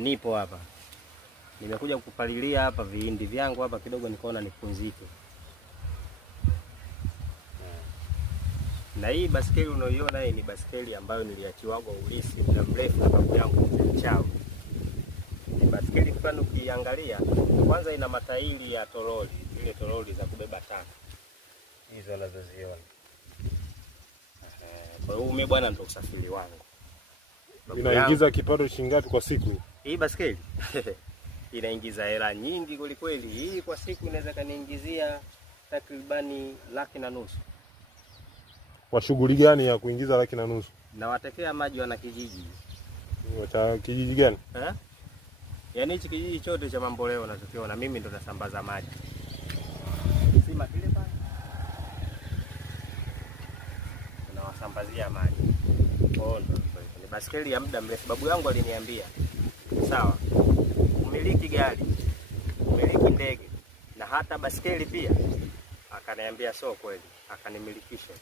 Nipo hapa. Nimekuja kupalilia hapa vihindi vyangu hapa kidogo, nikaona nipunzike. Na hii baskeli unaoiona hii ni baskeli ambayo niliachiwa kwa ulisi muda mrefu na babu yangu mzee Chao. Ni baskeli fulani ukiangalia, kwanza ina matairi ya toroli, ile toroli za kubeba taka. Hizo unazoziona. Kwa hiyo mimi bwana ndo usafiri wangu. Inaingiza kipato shilingi ngapi kwa siku? Hii baskeli inaingiza hela nyingi kweli. Hii kwa siku inaweza kaniingizia takribani 1,500,000. Kwa shughuli gani ya kuingiza 1,500,000? Na watekea maji wana kijiji. Cha kijiji gani? Yaani hichi kijiji chote cha Mamboleo unachokiona mimi ndo nasambaza maji. Sima kile pale. Tunawasambazia maji. Ni baskeli ya muda mrefu. Babu yangu aliniambia, sawa, umiliki gari, umiliki ndege na hata baskeli pia. Akaniambia sio kweli, akanimilikisha.